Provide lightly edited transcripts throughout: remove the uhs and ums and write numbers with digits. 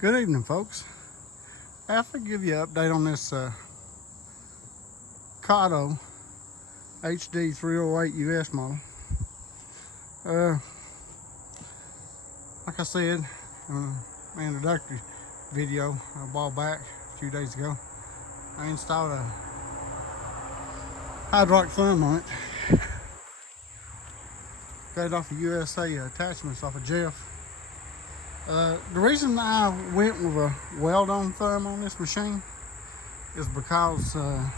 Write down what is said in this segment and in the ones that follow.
Good evening, folks. I have to give you an update on this Kato Hd308Us model. Like I said in my introductory video a while back, a few days ago, I installed a hydraulic thumb on it. Got it off of USA attachments off of Jeff. The reason I went with a weld-on thumb on this machine is because I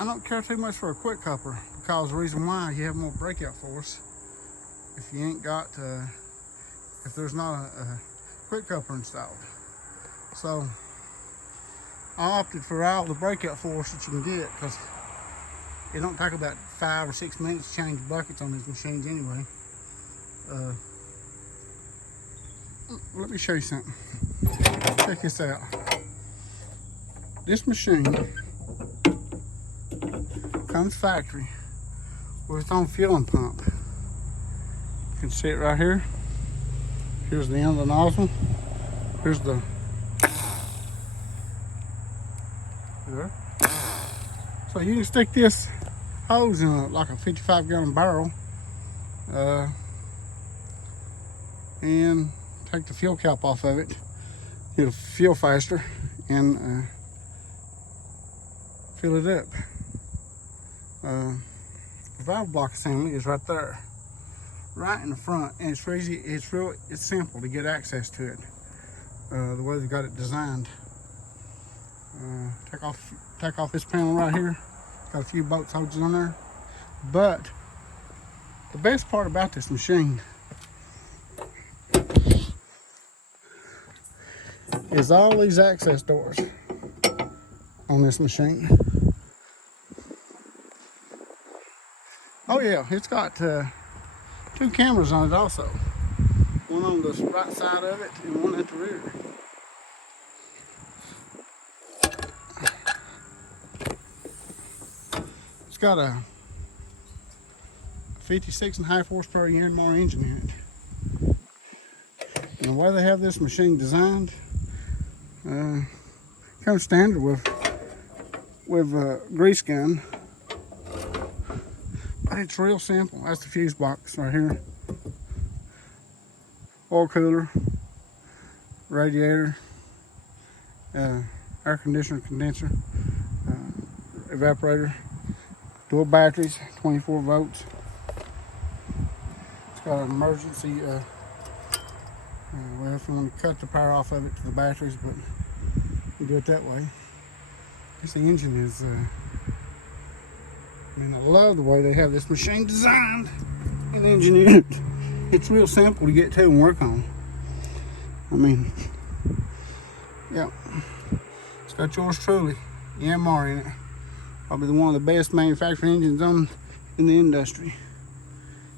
don't care too much for a quick coupler, because the reason why, you have more breakout force if you ain't got if there's not a quick coupler installed. So I opted for all the breakout force that you can get, because it don't take about 5 or 6 minutes to change buckets on these machines anyway. Let me show you something. Check this out. This machine comes factory with its own fueling pump. You can see it right here. Here's the end of the nozzle. Here's the there. So you can stick this hose in like a 55-gallon barrel and take the fuel cap off of it. It'll fuel faster and fill it up. The valve block assembly is right there, right in the front, and it's easy. It's simple to get access to it. The way they got it designed. Take off this panel right here. Got a few bolts hoses on there. But the best part about this machine is all these access doors on this machine. Oh yeah, it's got 2 cameras on it also. One on the right side of it and one at the rear. It's got a 56.5 horsepower Yanmar engine in it. And the way they have this machine designed, comes standard with a grease gun. But it's real simple. That's the fuse box right here. Oil cooler, radiator, air conditioner, condenser, evaporator, dual batteries, 24 volts. It's got an emergency, well, if you want to cut the power off of it to the batteries, but you do it that way. This engine is, I love the way they have this machine designed and engineered. It's real simple to get to and work on. I mean, yeah. It's got yours truly, Yanmar in it. Probably one of the best manufacturing engines in the industry.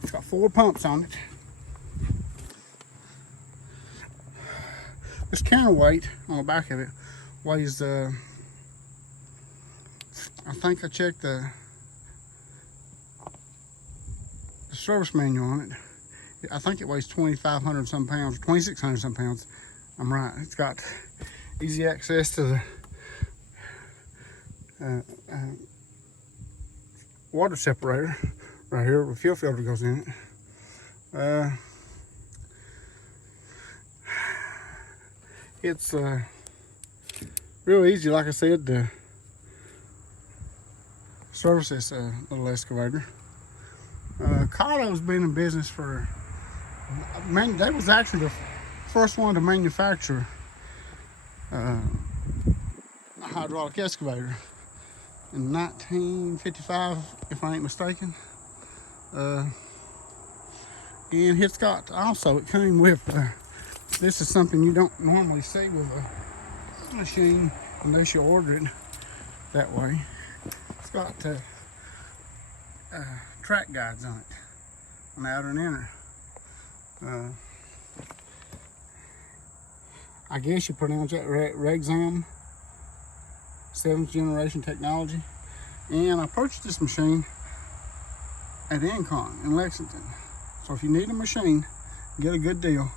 It's got 4 pumps on it. This counterweight on the back of it weighs, I think I checked the service manual on it. I think it weighs 2,500 some pounds, 2,600 some pounds. I'm right. It's got easy access to the water separator right here where the fuel filter goes in it. It's real easy, like I said, to service this little excavator. Kato's been in business for, they was actually the first one to manufacture a hydraulic excavator in 1955, if I ain't mistaken. And it's got, also it came with, this is something you don't normally see with a machine unless you order it that way. It's got track guides on it, on the outer and inner. I guess you pronounce that Rexam, 7th generation technology. And I purchased this machine at Incon in Lexington. So if you need a machine, get a good deal,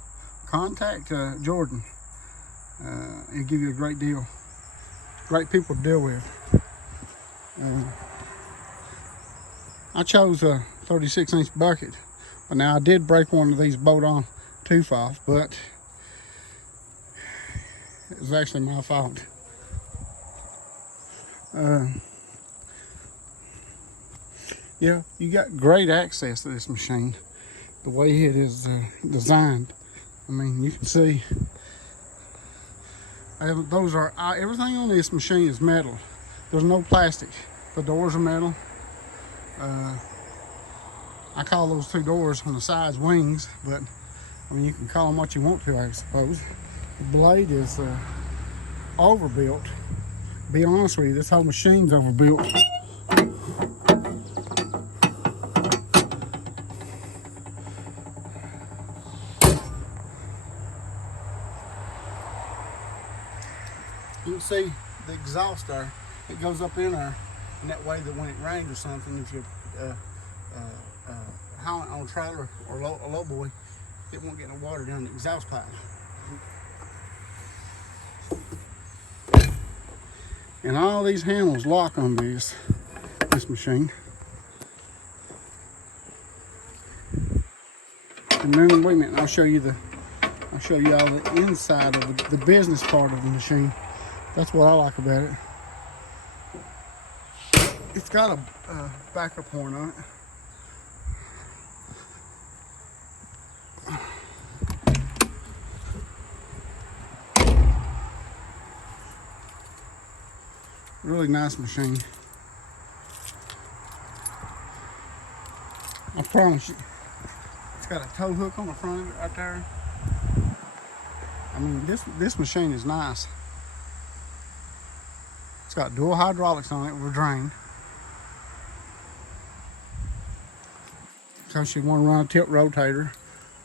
contact Jordan. He'll give you a great deal. Great people to deal with. I chose a 36-inch bucket, but now I did break one of these bolt-on tooth off, but it was actually my fault. Yeah, you got great access to this machine. The way it is designed, I mean, you can see those are everything on this machine is metal. There's no plastic. The doors are metal. I call those two doors on the sides wings, but I mean, you can call them what you want to, I suppose. The blade is overbuilt. Be honest with you, this whole machine's overbuilt. You can see the exhaust there. It goes up in there, and that way that when it rains or something, if you're hauling on a trailer or a low boy, it won't get no water down the exhaust pipe. And all these handles lock on this machine. And then wait a minute, I'll show you all the inside of the business part of the machine. That's what I like about it. It's got a backup horn on it. Really nice machine. I promise you. It's got a tow hook on the front of it right there. I mean, this machine is nice. It's got dual hydraulics on it with a drain. So you want to run a tilt rotator,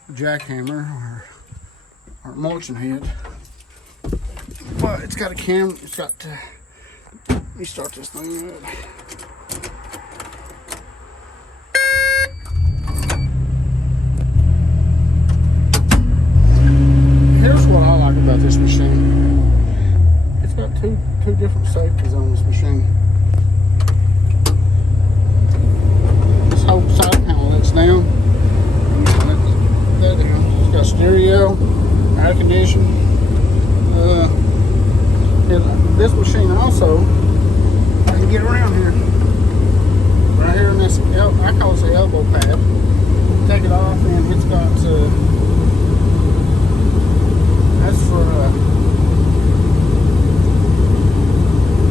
a jackhammer, or mulching head. But it's got a camera. It's got. Let me start this thing up. Here's what I like about this machine. It's got two different safeties on this machine. This whole side panel lets down. That down. It's got stereo, air conditioning. This machine also, I can get around here. Right here in this, I call it the elbow pad. Take it off and it's got, that's for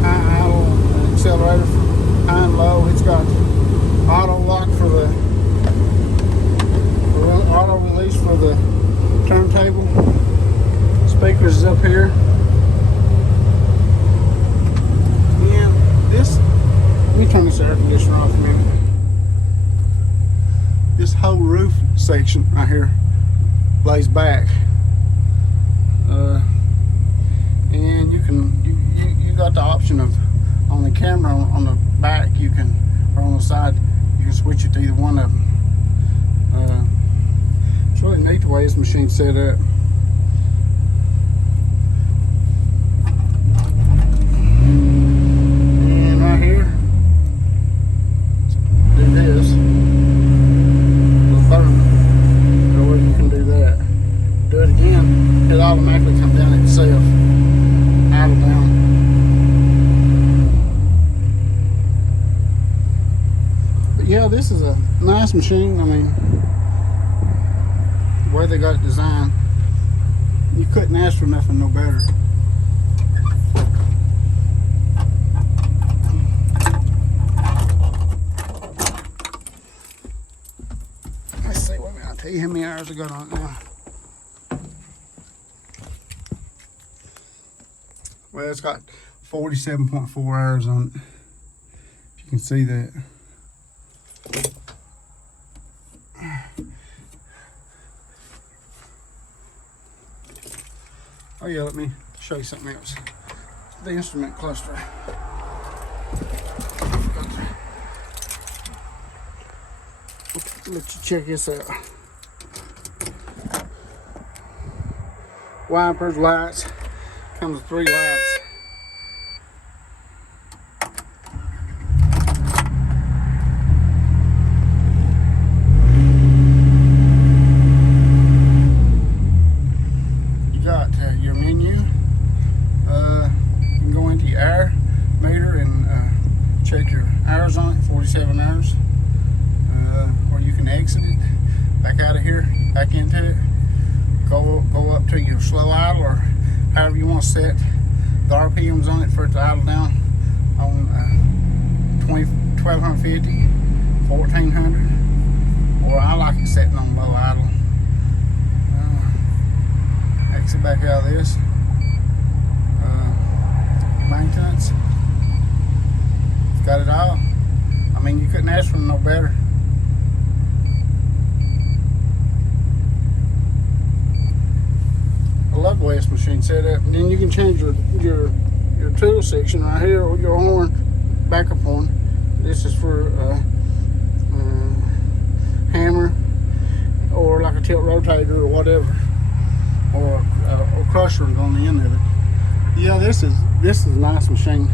high idle accelerator, high and low. It's got auto lock for the auto release for the turntable. Speakers is up here. Let me turn this air conditioner off a minute. This whole roof section right here lays back, and you got the option of on the camera on the back or on the side you can switch it to either one of them. It's really neat the way this machine's set up. Automatically come down itself, idle down. But yeah, this is a nice machine. I mean, the way they got it designed, you couldn't ask for nothing no better. Let's see, wait a minute, I'll tell you how many hours I got on it now. Well, it's got 47.4 hours on it, if you can see that. Oh yeah, let me show you something else. The instrument cluster. let you check this out. Wipers, lights, comes with 3 lights. You got your menu. You can go into your air meter and check your hours on it, 47 hours. Or you can exit it, back out of here, back into it. Go up to your slow idle, or however you want to set the RPMs on it for it to idle down on 1250, 1400, or I like it setting on low idle. Exit back out of this. Maintenance. It's got it all. I mean, you couldn't ask for no better. I love the way this machine set up. And then you can change your tool section right here, or your horn, backup horn. This is for hammer, or like a tilt rotator or whatever, or crushers on the end of it. Yeah, this is a nice machine.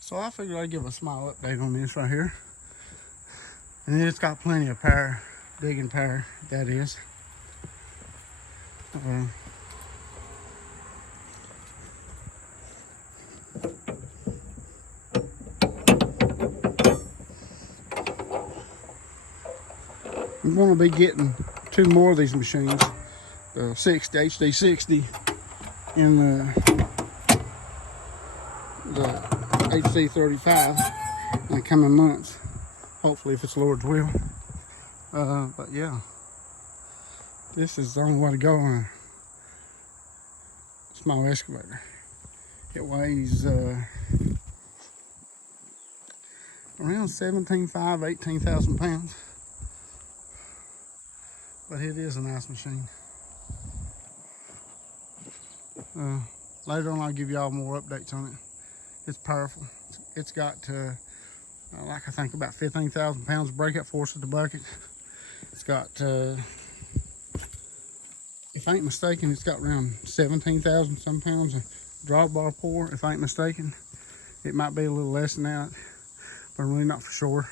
So I figured I'd give a small update on this right here. And it's got plenty of power, digging power, that is. I'm going to be getting 2 more of these machines, the HD60 and the Hd308 in the coming months, hopefully, if it's Lord's will. But yeah, this is the only way to go on a small excavator. It weighs around 17,500, 18,000 pounds. But it is a nice machine. Later on, I'll give y'all more updates on it. It's powerful. It's got, like I think about 15,000 pounds of breakout force at the bucket. It's got, if I ain't mistaken, it's got around 17,000 some pounds of drawbar pour, if I ain't mistaken. It might be a little less than that, but I'm really not for sure.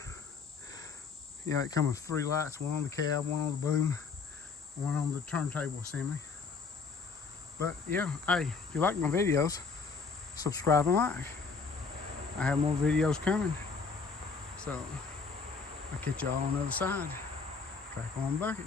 Yeah, it comes with 3 lights, one on the cab, one on the boom, one on the turntable assembly. But yeah, hey, if you like my videos, subscribe and like. I have more videos coming. So I'll catch y'all on the other side. TrackHoe&Bucket.